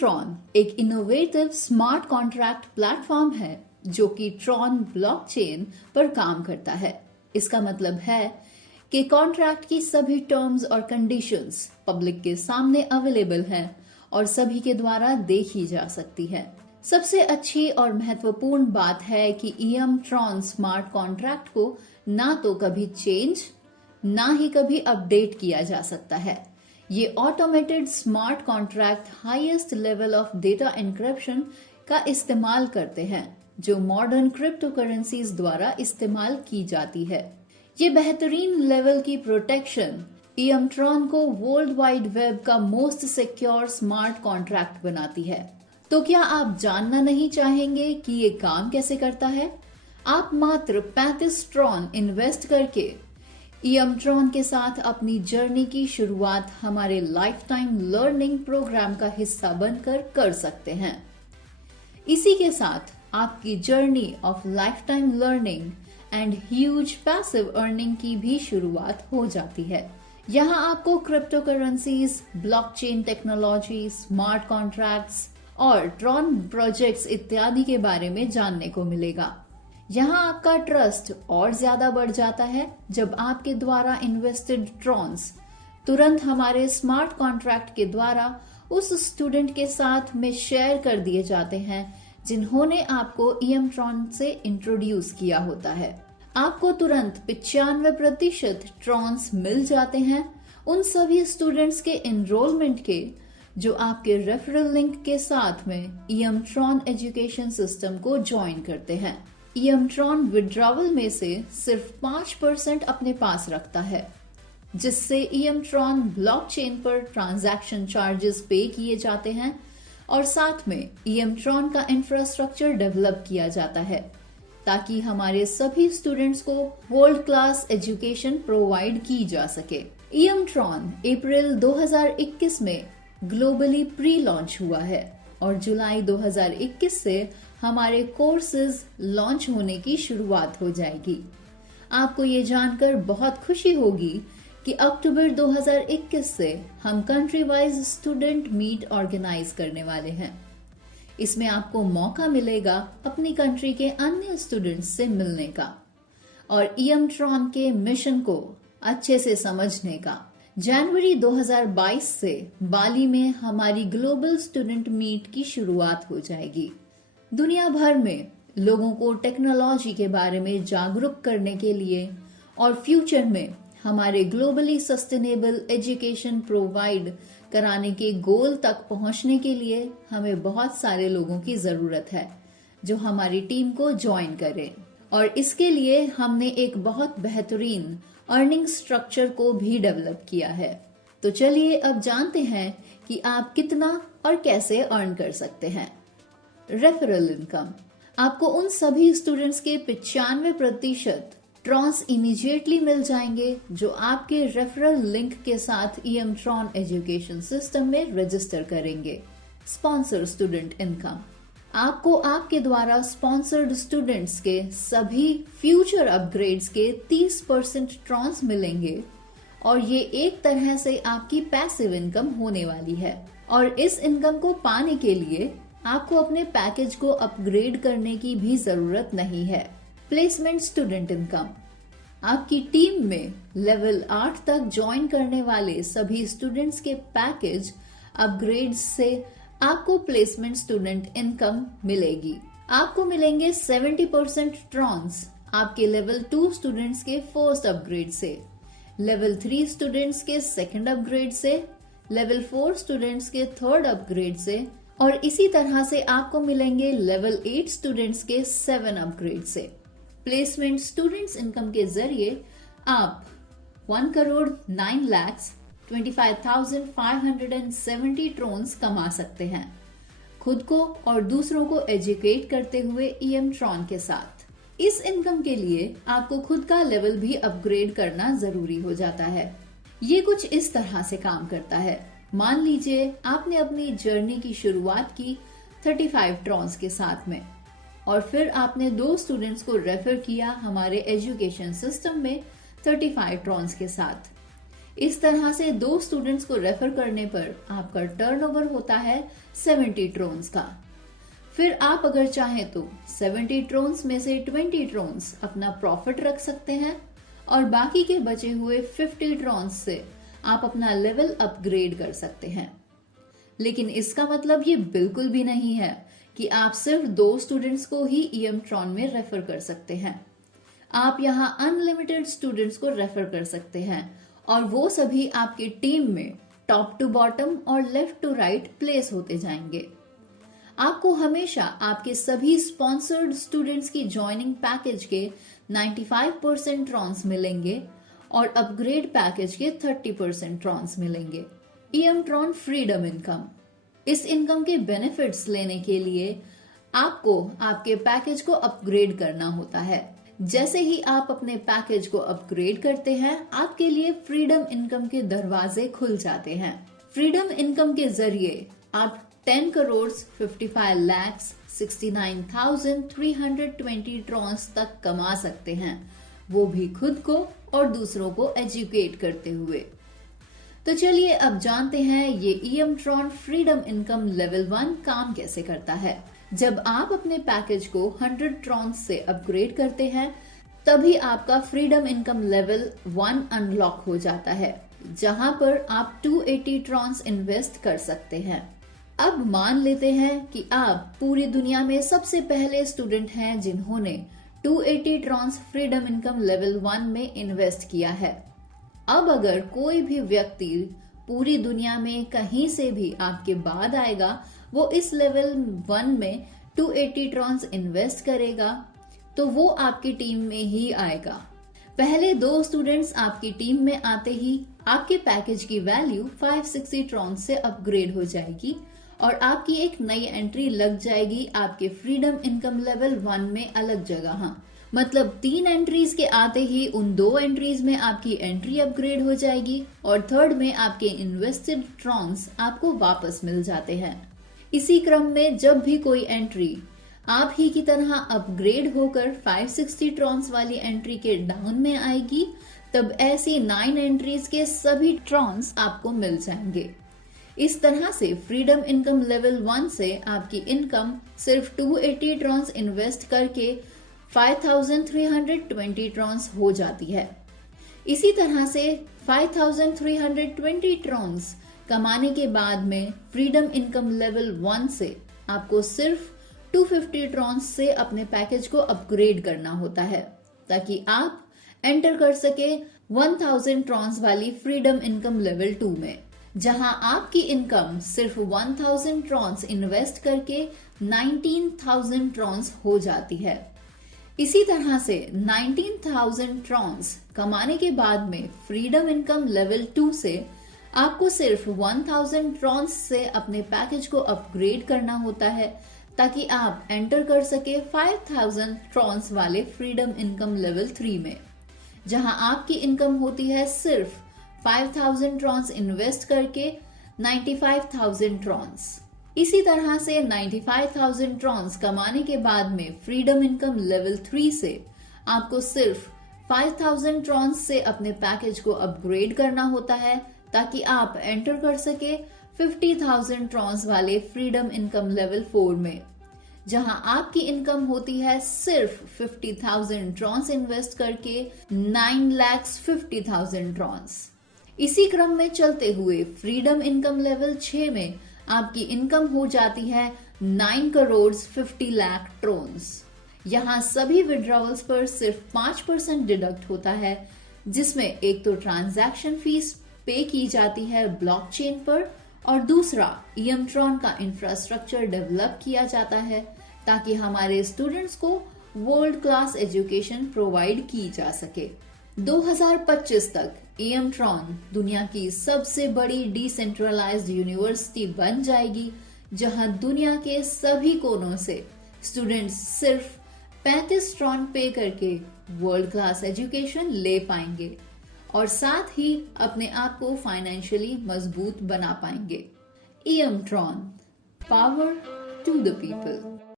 Tron एक innovative smart contract platform है जो कि ट्रॉन ब्लॉकचेन पर काम करता है। इसका मतलब है कि कॉन्ट्रैक्ट की सभी टर्म्स और कंडीशंस पब्लिक के सामने अवेलेबल हैं और सभी के द्वारा देखी जा सकती है। सबसे अच्छी और महत्वपूर्ण बात है कि ईएम ट्रॉन स्मार्ट कॉन्ट्रैक्ट को ना तो कभी चेंज ना ही कभी अपडेट किया जा सकता है। ये automated smart contract highest level of data encryption का इस्तेमाल करते हैं जो मॉडर्न क्रिप्टो करेंसीज द्वारा इस्तेमाल की जाती है। ये बेहतरीन लेवल की प्रोटेक्शन ईएम ट्रॉन को वर्ल्ड वाइड वेब का मोस्ट सिक्योर स्मार्ट कॉन्ट्रैक्ट बनाती है। तो क्या आप जानना नहीं चाहेंगे कि ये काम कैसे करता है? आप मात्र 35 ट्रॉन इन्वेस्ट करके ईएम ट्रॉन के साथ अपनी जर्नी की शुरुआत हमारे लाइफ टाइम लर्निंग प्रोग्राम का हिस्सा बनकर कर सकते हैं। इसी के साथ आपकी journey of life time learning and huge passive earning की भी शुरुआत हो जाती है। यहाँ आपको crypto currencies, blockchain technology, smart contracts और ट्रॉन प्रोजेक्ट्स इत्यादि के बारे में जानने को मिलेगा। यहाँ आपका ट्रस्ट और ज्यादा बढ़ जाता है जब आपके द्वारा इन्वेस्टेड ट्रॉन्स तुरंत हमारे स्मार्ट कॉन्ट्रैक्ट के द्वारा उस स्टूडेंट के साथ में शेयर कर दिए जाते हैं जिन्होंने आपको ईएम ट्रॉन से इंट्रोड्यूस किया होता है। आपको तुरंत 95% ट्रॉन्स मिल जाते हैं उन सभी स्टूडेंट्स के एनरोलमेंट के जो आपके रेफरल लिंक के साथ में ईएम ट्रॉन एजुकेशन सिस्टम को ज्वाइन करते हैं। ईएम ट्रॉन विड्रॉवल में से सिर्फ 5% अपने पास रखता है, जिससे ईएम ट्रॉन ब्लॉकचेन पर ट्रांजैक्शन चार्जेस पे किए जाते हैं और साथ में ईएम ट्रॉन का इंफ्रास्ट्रक्चर डेवलप किया जाता है ताकि हमारे सभी स्टूडेंट्स को वर्ल्ड क्लास एजुकेशन प्रोवाइड की जा सके। ईएम ट्रॉन अप्रैल 2021 में ग्लोबली प्री लॉन्च हुआ है और जुलाई 2021 से हमारे कोर्सेज लॉन्च होने की शुरुआत हो जाएगी। आपको ये जानकर बहुत खुशी होगी कि अक्टूबर 2021 से हम country wise student meet organise करने वाले हैं। इसमें आपको मौका मिलेगा अपनी कंट्री के अन्य स्टूडेंट्स से मिलने का और ईएम ट्रॉन के मिशन को अच्छे से समझने का। जनवरी 2022 से बाली में हमारी ग्लोबल स्टूडेंट मीट की शुरुआत हो जाएगी। दुनिया भर में लोगों को टेक्नोलॉजी के बारे में जागरूक करने के लिए और फ्यूचर में हमारे ग्लोबली सस्टेनेबल एजुकेशन प्रोवाइड कराने के गोल तक पहुंचने के लिए हमें बहुत सारे लोगों की जरूरत है जो हमारी टीम को ज्वाइन करें और इसके लिए हमने एक बहुत बेहतरीन अर्निंग स्ट्रक्चर को भी डेवलप किया है। तो चलिए अब जानते हैं कि आप कितना और कैसे अर्न कर सकते हैं। रेफरल इनकम आपको उन सभी स्टूडेंट्स के 95% ट्रॉन्स इमीडिएटली मिल जाएंगे जो आपके रेफरल लिंक के साथ ईएम ट्रॉन एजुकेशन सिस्टम में रजिस्टर करेंगे। स्पॉन्सर स्टूडेंट इनकम आपको आपके द्वारा स्पॉन्सर्ड स्टूडेंट्स के सभी फ्यूचर अपग्रेड्स के 30% ट्रॉन्स मिलेंगे और ये एक तरह से आपकी पैसिव इनकम होने वाली है। और इस इनकम को पाने के लिए आपको अपने पैकेज को अपग्रेड करने की भी जरूरत नहीं है। प्लेसमेंट स्टूडेंट इनकम आपकी टीम में लेवल 8 तक ज्वाइन करने वाले सभी स्टूडेंट्स के पैकेज अपग्रेड से आपको प्लेसमेंट स्टूडेंट इनकम मिलेगी। आपको मिलेंगे 70% ट्रॉन्स आपके लेवल 2 स्टूडेंट्स के फर्स्ट अपग्रेड से, लेवल 3 स्टूडेंट्स के सेकंड अपग्रेड से, लेवल 4 स्टूडेंट्स के थर्ड अपग्रेड से और इसी तरह से आपको मिलेंगे लेवल 8 स्टूडेंट्स के 7 अपग्रेड से। प्लेसमेंट स्टूडेंट्स इनकम के जरिए आप 1,09,25,570 ट्रॉन्स कमा सकते हैं खुद को और दूसरों को एजुकेट करते हुए ईएम ट्रॉन के साथ। इस इनकम के लिए आपको खुद का लेवल भी अपग्रेड करना जरूरी हो जाता है। ये कुछ इस तरह से काम करता है। मान लीजिए आपने अपनी जर्नी की शुरुआत की 35 ट्रॉन्स के साथ में और फिर आपने 2 स्टूडेंट्स को रेफर किया हमारे एजुकेशन सिस्टम में 35 ट्रॉन्स के साथ। इस तरह से 2 स्टूडेंट्स को रेफर करने पर आपका टर्नओवर होता है 70 ट्रोन्स का। फिर आप अगर चाहें तो 70 ट्रोन्स में से 20 ट्रोन्स अपना प्रॉफिट रख सकते हैं और बाकी के बचे हुए 50 ट्रोन्स से आप अपना लेवल अपग्रेड कर सकते हैं। लेकिन इसका मतलब ये बिल्कुल भी नहीं है कि आप सिर्फ 2 स्टूडेंट्स को ही ईएम ट्रॉन में रेफर कर सकते हैं। आप यहाँ अनलिमिटेड स्टूडेंट्स को रेफर कर सकते हैं और वो सभी आपकी टीम में टॉप टू बॉटम और लेफ्ट टू राइट प्लेस होते जाएंगे। आपको हमेशा आपके सभी स्पॉन्सर्ड स्टूडेंट्स की ज्वाइनिंग पैकेज के 95% ट्रॉन्स मिलेंगे और अपग्रेड पैकेज के 30% ट्रॉन्स मिलेंगे। EM Tron freedom income. इस इनकम के बेनिफिट्स लेने के लिए आपको आपके पैकेज को अपग्रेड करना होता है। जैसे ही आप अपने पैकेज को अपग्रेड करते हैं, आपके लिए फ्रीडम इनकम के दरवाजे खुल जाते हैं। फ्रीडम इनकम के जरिए आप 10 करोड़ 55 लाख 69,320 ट्रॉन्स तक कमा सकते हैं, वो भी खुद को और दूसरों को एजुकेट करते हुए। तो चलिए अब जानते हैं ये EM Tron freedom income level 1 काम कैसे करता है। जब आप अपने पैकेज को 100 ट्रॉन्स से अपग्रेड करते हैं, तभी आपका फ्रीडम इनकम लेवल 1 अनलॉक हो जाता है, जहां पर आप 280 ट्रॉन्स इन्वेस्ट कर सकते हैं। अब मान लेते हैं कि आप पूरी दुनिया में सबसे पहले स्टूडेंट हैं जिन्होंने 280 ट्रॉन्स फ्रीडम इनकम लेवल 1 में इन्वेस्ट किया है। अब अगर कोई भी व्यक्ति पूरी दुनिया में कहीं से भी आपके बाद आएगा, वो इस लेवल 1 में 280 ट्रॉन्स इन्वेस्ट करेगा, तो वो आपकी टीम में ही आएगा। पहले 2 स्टूडेंट्स आपकी टीम में आते ही आपके पैकेज की वैल्यू 560 ट्रॉन्स से अपग्रेड हो जाएगी और आपकी एक नई एंट्री लग जाएगी आपके फ्रीडम इनकम लेवल 1 में अलग जगह। मतलब 3 एंट्रीज के आते ही उन 2 एंट्रीज में आपकी एंट्री अपग्रेड हो जाएगी और थर्ड में आपके इन्वेस्टेड ट्रॉन्स आपको वापस मिल जाते हैं। इसी क्रम में जब भी कोई एंट्री आप ही की तरह अपग्रेड होकर 560 ट्रॉन्स वाली एंट्री के डाउन में आएगी, तब ऐसी 9 एंट्रीज के सभी ट्रॉन्स आपको मिल जाएंगे। इस तरह से फ्रीडम इनकम लेवल 1 से आपकी इनकम सिर्फ 280 ट्रॉन्स इन्वेस्ट करके 5,320 ट्रॉन्स हो जाती है। इसी तरह से 5,320 ट्रॉन्स कमाने के बाद में फ्रीडम इनकम लेवल 1 से आपको सिर्फ 250 ट्रॉन्स से अपने पैकेज को अपग्रेड करना होता है, ताकि आप एंटर कर सके 1000 ट्रॉन्स वाली फ्रीडम इनकम लेवल 2 में, जहां आपकी इनकम सिर्फ 1000 ट्रॉन्स इन्वेस्ट करके 19,000 ट्रॉन्स हो जाती है। इसी तरह से 19,000 ट्रॉन्स कमाने के बाद में फ्रीडम इनकम लेवल 2 से आपको सिर्फ 1000 ट्रॉन्स से अपने पैकेज को अपग्रेड करना होता है, ताकि आप एंटर कर सके 5000 ट्रॉन्स वाले फ्रीडम इनकम लेवल 3 में, जहां आपकी इनकम होती है सिर्फ 5000 ट्रॉन्स इन्वेस्ट करके 95,000 ट्रॉन्स। इसी तरह से 95,000 ट्रॉन्स कमाने के बाद में फ्रीडम इनकम लेवल 3 से आपको सिर्फ 5,000 ट्रॉन्स से अपने पैकेज को अपग्रेड करना होता है, ताकि आप एंटर कर सके 50,000 ट्रॉन्स वाले फ्रीडम इनकम लेवल 4 में, जहां आपकी इनकम होती है सिर्फ 50,000 ट्रॉन्स इन्वेस्ट करके 9,50,000 ट्रॉन्स। इसी क्रम में चलते हुए फ्रीडम इनकम लेवल 6 में आपकी इनकम हो जाती है 9 करोड़ 50 लाख ट्रॉन्स। यहाँ सभी विड्रॉवल्स पर सिर्फ 5% डिडक्ट होता है, जिसमें एक तो ट्रांजैक्शन फीस पे की जाती है ब्लॉकचेन पर और दूसरा ईएम ट्रॉन का इंफ्रास्ट्रक्चर डेवलप किया जाता है, ताकि हमारे स्टूडेंट्स को वर्ल्ड क्लास एजुकेशन प्रोवाइड की जा सके। 2025 तक ईएम ट्रॉन दुनिया की सबसे बड़ी डिसेंट्रलाइज्ड यूनिवर्सिटी बन जाएगी, जहां दुनिया के सभी कोनों से स्टूडेंट्स सिर्फ 35 ट्रॉन पे करके वर्ल्ड क्लास एजुकेशन ले पाएंगे और साथ ही अपने आप को फाइनेंशियली मजबूत बना पाएंगे। EM Tron, power to the people.